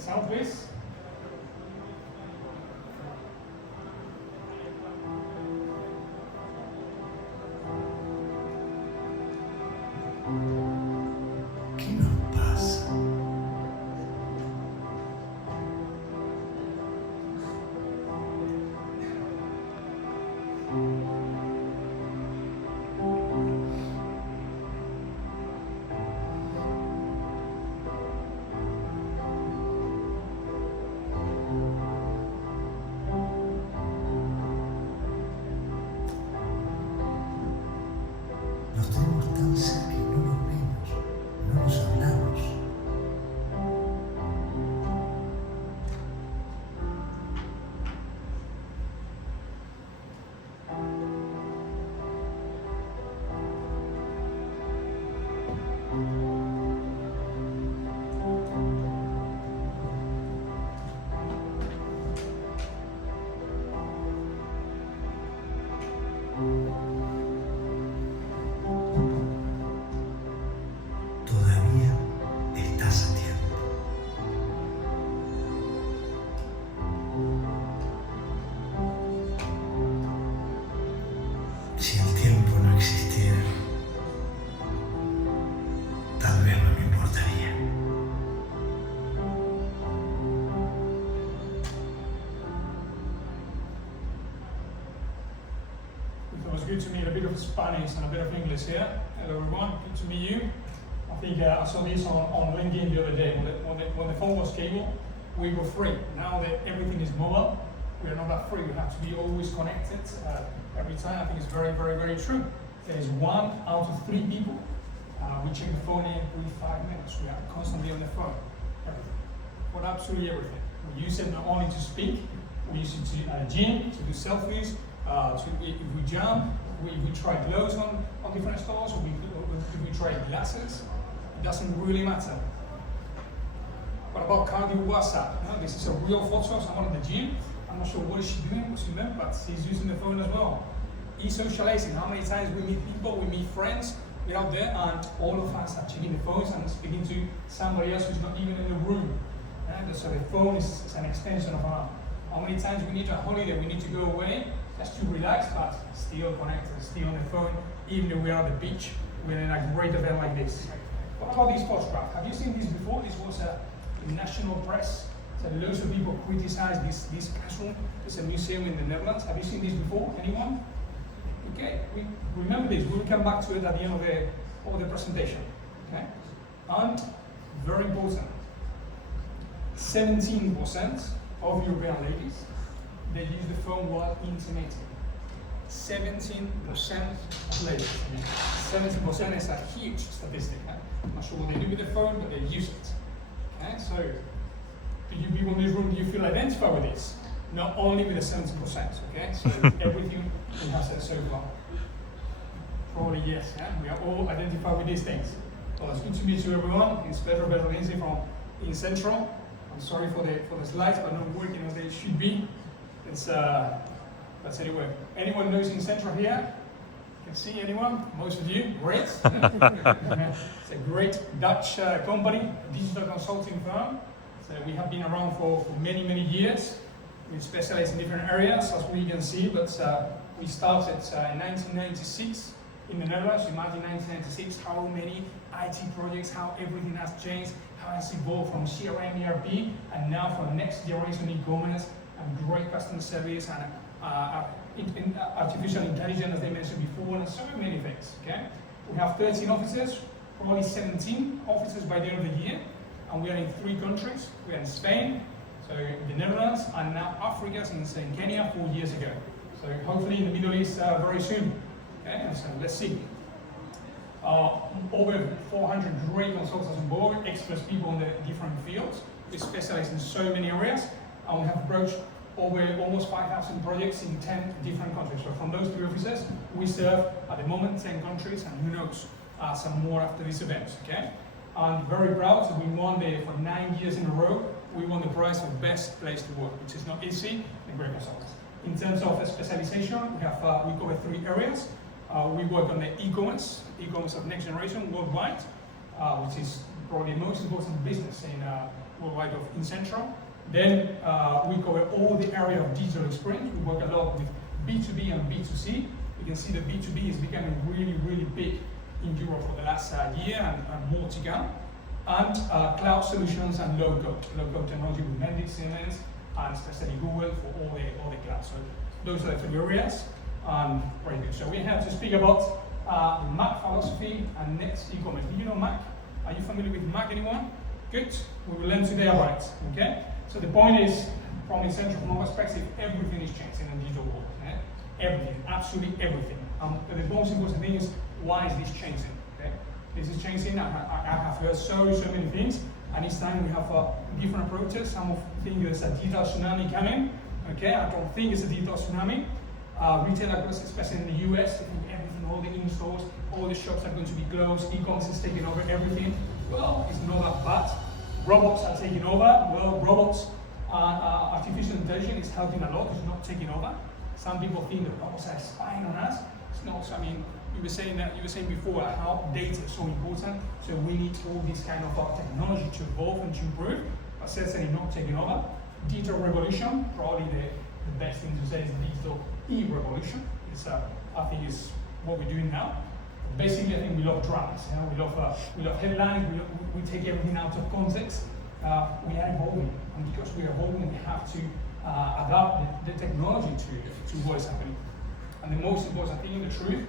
sound, please. ¿Qué nos pasa? Nos tenemos tan cerca y no nos vemos, no nos hablamos. Todavía estás a tiempo. Si el tiempo no existiera, tal vez no me importaría. It was good to meet a bit of Spanish and a bit of English here. Hello everyone, good to meet you. I think I saw this on LinkedIn the other day. When the phone was cable, we were free. Now that everything is mobile, we are not that free. We have to be always connected every time. I think it's very, very, very true. There is 1 out of 3 people. We check the phone every 5 minutes. We are constantly on the phone. Everything. For absolutely everything. We use it not only to speak, we use it to gym, to do selfies, if we jump, we try clothes on different stores, or if we try glasses. It doesn't really matter. What about cardio WhatsApp? No, this is a real photo of someone in the gym. I'm not sure what is she doing, what's she doing, but she's using the phone as well. E-socializing, how many times we meet people, we meet friends, we're out there, and all of us are checking the phones and speaking to somebody else who's not even in the room. So the phone is an extension of our. How many times we need a holiday, we need to go away just to relax, but still connected, still on the phone, even if we're at the beach, we're in a great event like this. What about this photograph? Have you seen this before? This was a national press. So loads of people criticize this castle. It's a museum in the Netherlands. Have you seen this before? Anyone? Okay, we remember this. We'll come back to it at the end of the presentation. Okay, and very important. 17% of European ladies, they use the phone while intimating. 17% of ladies. 70% is a huge statistic. I'm not sure what they do with the phone, but they use it. Okay? So, do you people in this room, do you feel identified with this? Not only with the 70%, okay? So everything we have said so far. Probably yes, yeah? We are all identified with these things. Well, it's good to meet you everyone. It's Pedro Lindsay from In Central. I'm sorry for the slides, but not working as they should be. It's but anyway, anyone knows In Central here? Can see anyone? Most of you, great. It's a great Dutch company, digital consulting firm. So we have been around for many, many years. We specialize in different areas, as we can see, but we started in 1996 in the Netherlands. Imagine 1996, how many IT projects, how everything has changed, how it's evolved from CRM, ERP, and now for next generation e-commerce and great customer service and artificial intelligence, as they mentioned before, and so many things. Okay, we have 13 offices, probably 17 offices by the end of the year, and we are in 3 countries. We are in Spain, so the Netherlands, and now Africa, since in Kenya 4 years ago. So hopefully in the Middle East very soon. Okay, so let's see. Over 400 great consultants on board, experts people in the different fields. We specialize in so many areas, and we have approached over almost 5,000 projects in 10 different countries. So from those 3 offices, we serve at the moment 10 countries, and who knows, some more after this event. Okay, I'm very proud. So we won for 9 years in a row. We won the prize of best place to work, which is not easy. And great results. In terms of specialization, we cover 3 areas. We work on the e-commerce of next generation worldwide, which is probably the most important business worldwide of Incentro. Then we cover all the area of digital experience. We work a lot with B2B and B2C. You can see that B2B is becoming really, really big in Europe for the last year and more to come. And cloud solutions and low-code technology with Mendix, Siemens, and especially Google for all the clouds. So those are the three areas. Very good. So we have to speak about the Mac philosophy and next e-commerce. Do you know Mac? Are you familiar with Mac, anyone? Good. We will learn today about it. Okay. So the point is, from Incentro, from our perspective, everything is changing in the digital world. Everything, absolutely everything. The most important thing is, why is this changing? Okay. This is changing. I have heard so many things, and each time we have different approaches. Some think there's a digital tsunami coming. Okay. I don't think it's a digital tsunami. Retail across, especially in the US, I think everything, all the in-stores, all the shops are going to be closed, e-commerce is taking over everything. Well, it's not that bad. Robots are taking over. Well, robots, artificial intelligence is helping a lot, it's not taking over. Some people think that robots are spying on us. It's not. I mean, you were saying before how data is so important, so we need all this kind of technology to evolve and to improve, but certainly not taking over. Digital revolution, probably the best thing to say is digital e-revolution. It's, I think it's what we're doing now. Basically, I think we love dramas. We love headlines. We take everything out of context. We are evolving, and because we are evolving, we have to adapt the technology to what is happening. And the most important thing in the truth,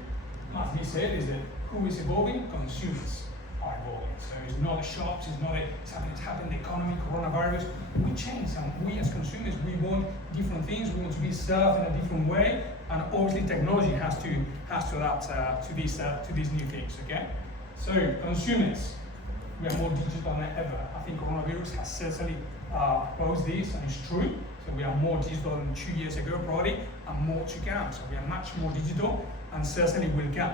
must be said, is that who is evolving? Consumers are evolving. So it's not the shops, it's not it's happening, the economy, coronavirus. We change, and we as consumers, we want different things. We want to be served in a different way, and obviously technology has to adapt to these new things. Okay. So consumers, we are more digital than ever. I think coronavirus has certainly posed this, and it's true. So we are more digital than 2 years ago, probably, and more to come. So we are much more digital, and certainly will come.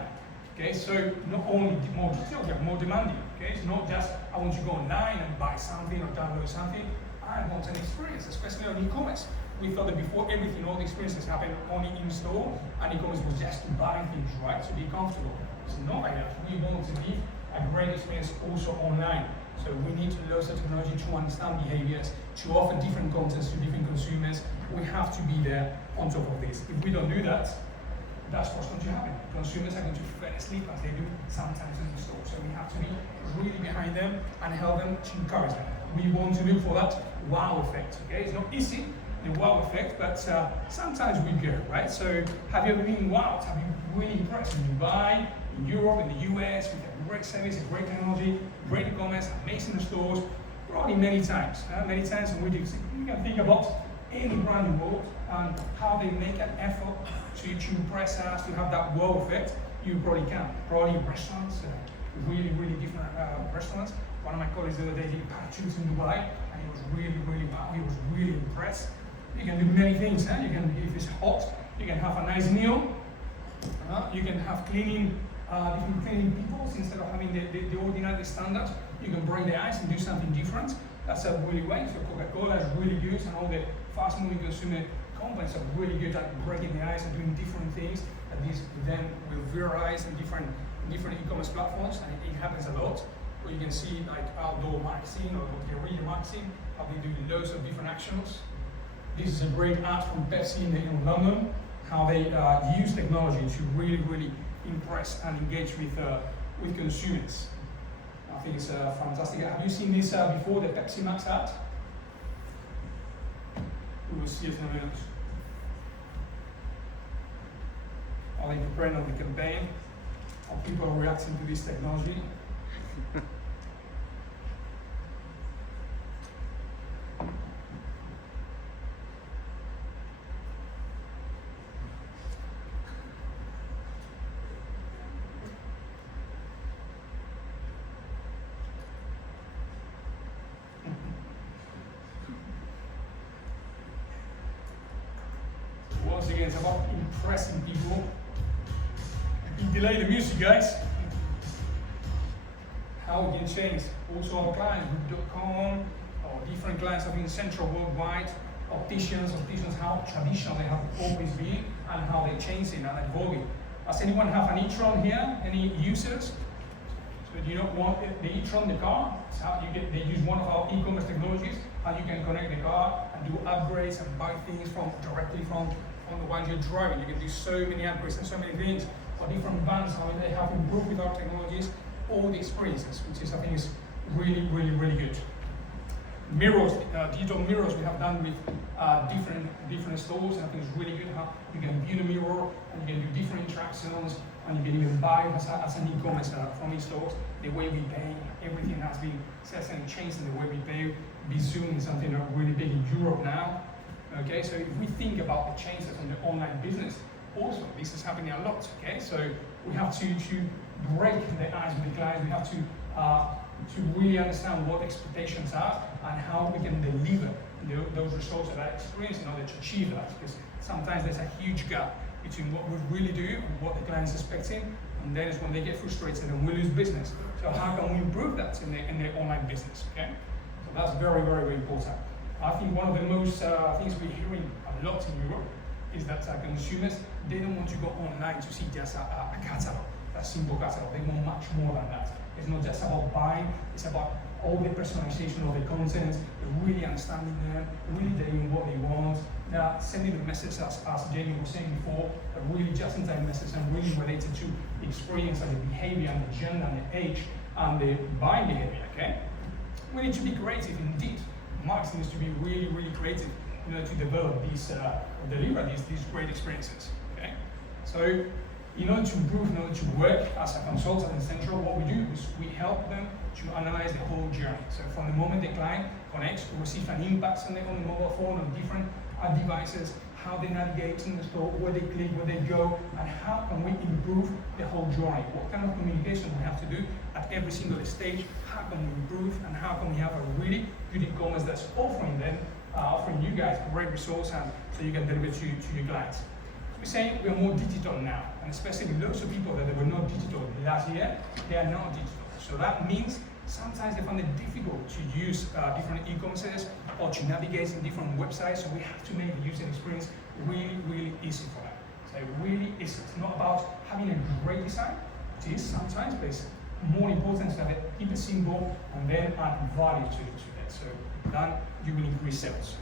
Okay, so not only more digital, we are more demanding. Okay, it's not just I want to go online and buy something or download something. I want an experience, especially on e-commerce. We thought that before everything, all the experiences happened only in store, and e-commerce was just to buy things, right? To be comfortable. It's not like that. We want to give a great experience also online. So we need to learn technology to understand behaviors, to offer different contents to different consumers. We have to be there on top of this. If we don't do that, that's what's going to happen. Consumers are going to fall asleep as they do sometimes in the store. So we have to be really behind them and help them to encourage them. We want to look for that wow effect. Okay, it's not easy, the wow effect, but sometimes we go, right? So have you ever been wowed? Have you really impressed in Dubai, in Europe, in the US, with a great service, a great technology, great e-commerce, amazing stores? Probably many times, and we can think about any brand in the world and how they make an effort to impress us, to have that wow effect. You probably can. Probably restaurants, really different restaurants. One of my colleagues the other day did parachutes in Dubai, and he was really wow. He was really impressed. You can do many things. You can, if it's hot, you can have a nice meal. You can have different cleaning people instead of having the ordinary standards. You can break the ice and do something different. That's a really way. So Coca-Cola is really good, and all the fast-moving consumer companies are really good at breaking the ice and doing different things. And these then will viralize in different e-commerce platforms, and it happens a lot. Where you can see like outdoor marketing or guerrilla marketing, how they do loads of different actions. This is a great ad from Pepsi in London, how they use technology to really impress and engage with consumers. I think it's fantastic. Have you seen this before, the Pepsi Max ad? We will see it in a minute. Are they preparing on the campaign? Are people reacting to this technology? Once again, it's about impressing people. You delay the music, guys. How we can change. Also our clients, group.com, or different clients have been central worldwide. Opticians, how traditional they have always been, and how they change it and evolving. Does anyone have an e-tron here? Any users? So So do you not want it, they e-tron the car? It's how you get, they use one of our e-commerce technologies, and you can connect the car and do upgrades and buy things directly from the while you're driving. You can do so many upgrades and so many things. Or different vans, how they have improved with our technologies, all the experiences, which is I think is really, really, really good. Mirrors, digital mirrors we have done with different stores, and I think it's really good how you can view the mirror and you can do different interactions, and you can even buy as an e-commerce from these stores. The way we pay, everything has been certainly changed in the way we pay. Zoom is something that's really big in Europe now. Okay, so if we think about the changes in the online business, also this is happening a lot. Okay, so we have to break the ice with the clients. We have to really understand what expectations are and how we can deliver those results that I experience in order to achieve that. Because sometimes there's a huge gap between what we really do and what the client is expecting, and then it's when they get frustrated and we lose business. So how can we improve that in the online business? Okay, so that's very, very, very important. I think one of the most things we're hearing a lot in Europe is that consumers, they don't want to go online to see just a catalog, a simple catalog. They want much more than that. It's not just about buying, it's about all the personalization of the content, really understanding them, really doing what they want. They are sending the message, as Jamie was saying before, a really just-in-time message and really related to the experience and the behavior and the gender and the age and the buying behavior, okay? We need to be creative indeed. Marketing needs to be really, really creative in order to develop these, deliver these great experiences, okay? So, in order to improve, in order to work as a consultant in Central, what we do is we help them to analyze the whole journey. So from the moment the client connects or receives an impact on the mobile phone on different devices, how they navigate in the store, where they click, where they go, and how can we improve the whole journey? What kind of communication we have to do at every single stage? How can we improve, and how can we have a really good e-commerce that's offering you guys great results, and so you can deliver to your clients. We're saying we are more digital now, and especially lots of people that were not digital last year, they are now digital. So that means sometimes they find it difficult to use different e-commerces or to navigate in different websites, so we have to make the user experience really, really easy for them. So really easy. It's not about having a great design, it is sometimes, but it's more important to have it, keep it simple, and then add value to that. So then you will increase sales.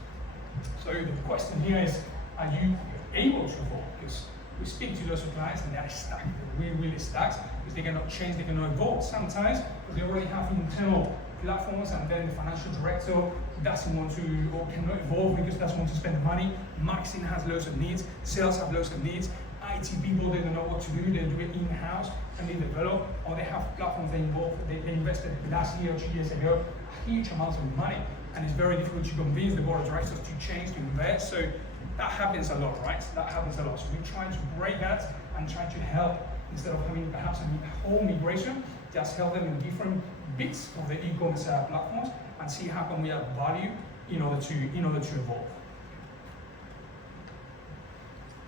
So the question here is, are you able to evolve? Because we speak to lots of clients and they are stuck. They're really, really stuck because they cannot change, they cannot evolve. Sometimes because they already have internal platforms, and then the financial director doesn't want to or cannot evolve because doesn't want to spend money. Marketing has loads of needs, sales have loads of needs. IT people, they don't know what to do, they do it in-house and they develop, or they have platforms they invested last year or 2 years ago huge amounts of money, and it's very difficult to convince the board of directors to change, to invest. So that happens a lot, right? That happens a lot. So we're trying to break that and try to help, instead of having perhaps a whole migration, just help them in different bits of the e-commerce platforms and see how can we add value in order to evolve.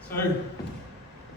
So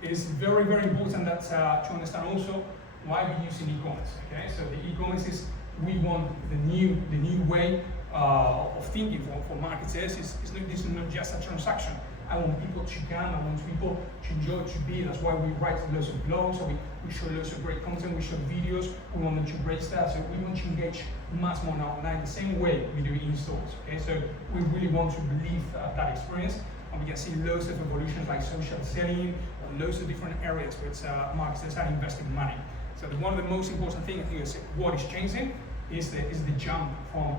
it is very, very important that to understand also why we're using e-commerce. Okay, so the e-commerce is, we want the new way of thinking for marketers. This is not just a transaction. I want people to come, I want people to enjoy, to be. That's why we write loads of blogs, so we show loads of great content, we show videos, we want them to break that. So we want to engage much more online, the same way we do in stores. Okay, so we really want to believe that experience, and we can see loads of evolutions like social selling, or loads of different areas which marketers are investing money. So one of the most important things here is what is changing is the jump from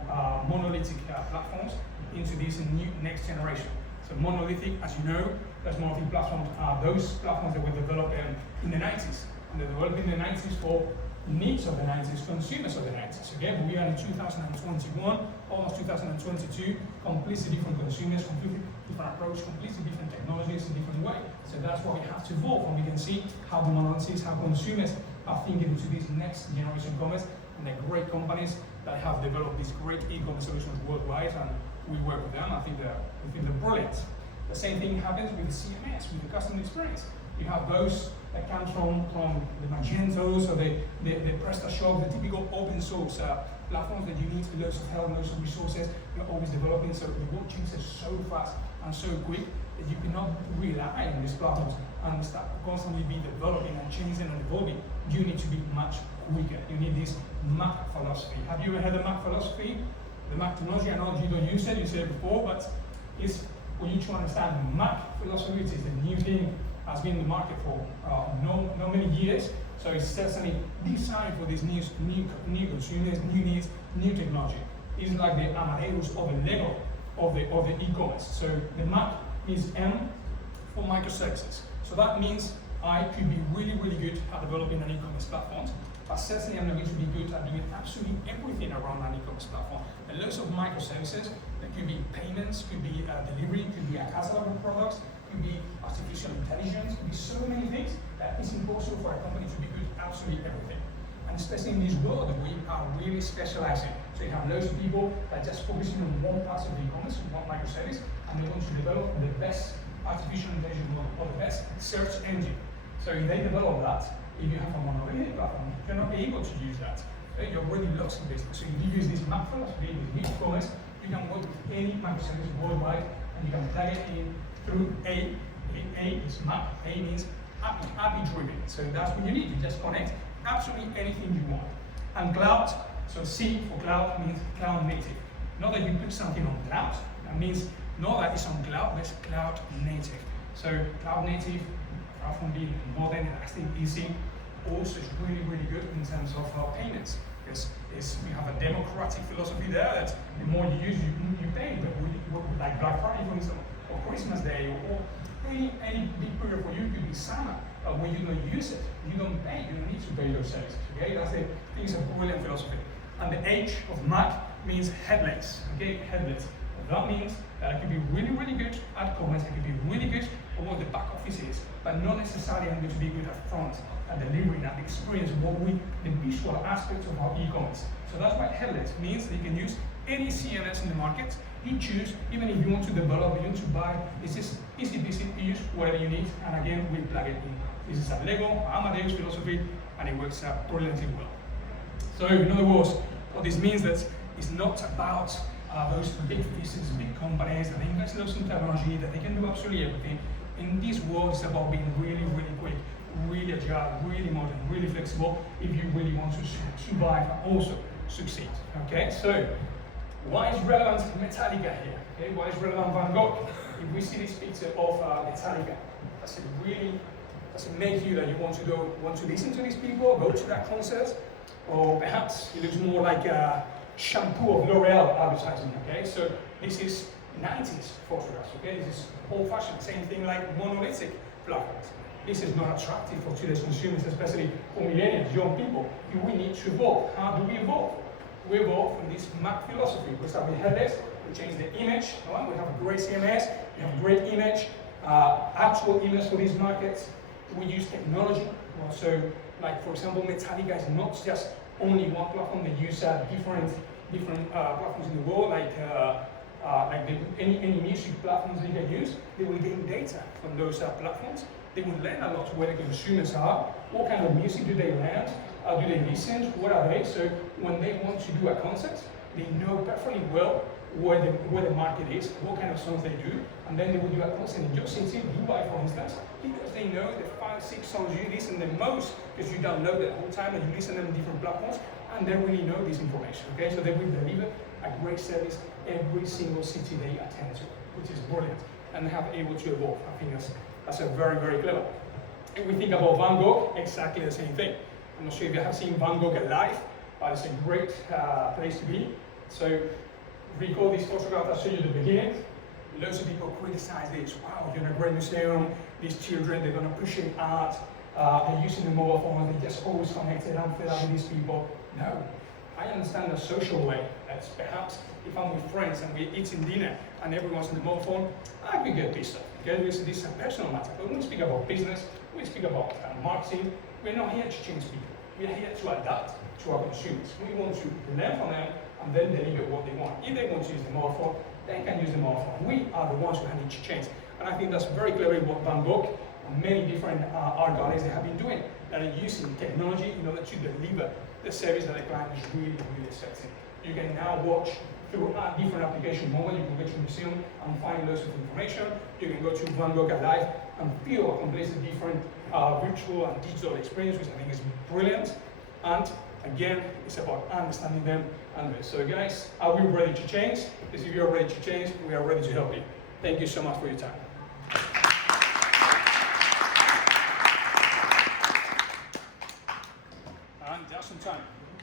monolithic platforms into this new next generation. So monolithic, as you know, those monolithic platforms are those platforms that were developed in the 90s. And they developed in the 90s for needs of the 90s, consumers of the 90s. Again, we are in 2021, almost 2022, completely different consumers, completely different approach, completely different technologies in different way. So that's why we have to evolve, and we can see how the monolithics, how consumers are thinking into this next generation commerce, and the great companies that have developed these great e-commerce solutions worldwide, and we work with them. I think they're brilliant. The same thing happens with the CMS, with the customer experience. You have those that come from the Magentos or the PrestaShop, the typical open source platforms that you need loads of help, loads of resources. You're always developing, so the world changes so fast and so quick that you cannot rely on these platforms and start constantly be developing and changing and evolving. You need to be much quicker. You need this Mac philosophy. Have you ever heard of Mac philosophy? The Mac technology, I know you don't use it, you said it before, but it's for you to understand the Mac philosophy, which is a new thing, has been in the market for not many years. So it's certainly designed for these new consumers, new needs, new technology. It's like the Amadeus or the Lego of the e-commerce. So the Mac is M for microservices. So that means I could be really, really good at developing an e-commerce platform, but certainly I'm not going to be good at doing absolutely everything around an e-commerce platform. There are loads of microservices. There could be payments, could be delivery, could be a catalog of products, could be artificial intelligence, could be so many things that it's impossible for a company to be good at absolutely everything. And especially in this world that we are really specializing. So you have loads of people that are just focusing on one part of the e-commerce, one microservice, and they want to develop the best artificial intelligence model or the best search engine. So if they develop that, if you have a monolithic platform, you're not able to use that. Okay? You're already lost in business. So if you use this Mac philosophy, with e-commerce, you can work with any microservice worldwide, and you can plug it in through A. A is Mac. A means API driven. So that's what you need. You just connect absolutely anything you want. And cloud, so C for cloud means cloud native. Not that you put something on cloud. That means not that it's on cloud, but it's cloud native. So cloud native, far from being modern, elastic, easy, also is really, really good in terms of payments. Because we have a democratic philosophy there that the more you use, you pay. But like Black Friday, for instance, or Christmas Day, or any big period for you could be summer. When you don't use it, you don't pay. You don't need to pay those services. Okay, that's the thing. It's a brilliant philosophy. And the H of Mac means headless. Okay, headless. That means that I could be really, really good at commerce. I could be really good at what the back office is, but not necessarily I'm going to be good at front, at delivering, at the experience, the visual aspects of our e-commerce. So that's what headless means. That you can use any CMS in the market. You choose, even if you want to develop, you want to buy, it's just easy to use whatever you need, and again, we plug it in. This is a Lego, Amadeus philosophy, and it works brilliantly well. So in other words, what this means that it's not about those big businesses, big companies that invest lots in technology, that they can do absolutely everything. In this world, it's about being really, really quick, really agile, really modern, really flexible, if you really want to survive and also succeed. Okay, so why is relevant Metallica here? Okay, why is relevant Van Gogh? If we see this picture of Metallica, does it make you that you want to listen to these people, go to that concert, or perhaps it looks more like a shampoo of L'Oreal advertising? Okay, so this is 90s photographs. Okay, this is old-fashioned, same thing like monolithic platforms. This is not attractive for today's consumers, especially for millennials, young people. We need to evolve. How do we evolve? We evolve from this Mac philosophy. We start with headless, we change the image. Right? We have a great CMS, we have a great image, actual image for these markets. We use technology. So, like for example, Metallica is not just only one platform. They use different platforms in the world, like any music platforms they can use. They will gain data from those platforms. They will learn a lot where the consumers are, what kind of music do they learn, do they listen, what are they? So when they want to do a concert, they know perfectly well where the market is, what kind of songs they do, and then they will do a concert in your city, Dubai for instance, because they know the 5-6 songs you listen the most, because you download it the whole time and you listen to them on different platforms, and they really know this information. Okay, so they will deliver a great service every single city they attend to, which is brilliant, and they have able to evolve. I think that's a very, very clever. If we think about Van Gogh, exactly the same thing. I'm not sure if you have seen Van Gogh alive, but it's a great place to be. So recall this photograph I showed you at the beginning. Loads of people criticize this. Wow, you're in a great museum. These children, they're going to appreciate art. They're using the mobile phone. They're just always connected. I'm fed up with these people. No, I understand the social way. That's perhaps if I'm with friends and we're eating dinner and everyone's on the mobile phone, I could get pissed off. Okay, this is a personal matter. But when we speak about business, we speak about marketing. We're not here to change people. We're here to adapt to our consumers. We want to learn from them and then deliver what they want. If they want to use the mobile phone, they can use the mobile phone. We are the ones who need to change. And I think that's very clearly what Van Gogh and many different art galleries they have been doing. That are using technology in order to deliver the service that the client is really, really accepting. You can now watch through a different application mobile. You can go to the museum and find lots of information. You can go to Van Gogh Alive and feel a completely different virtual and digital experience, which I think is brilliant. And again, it's about understanding them and this. So guys, are we ready to change? Because if you're ready to change, we are ready to help you. Thank you so much for your time.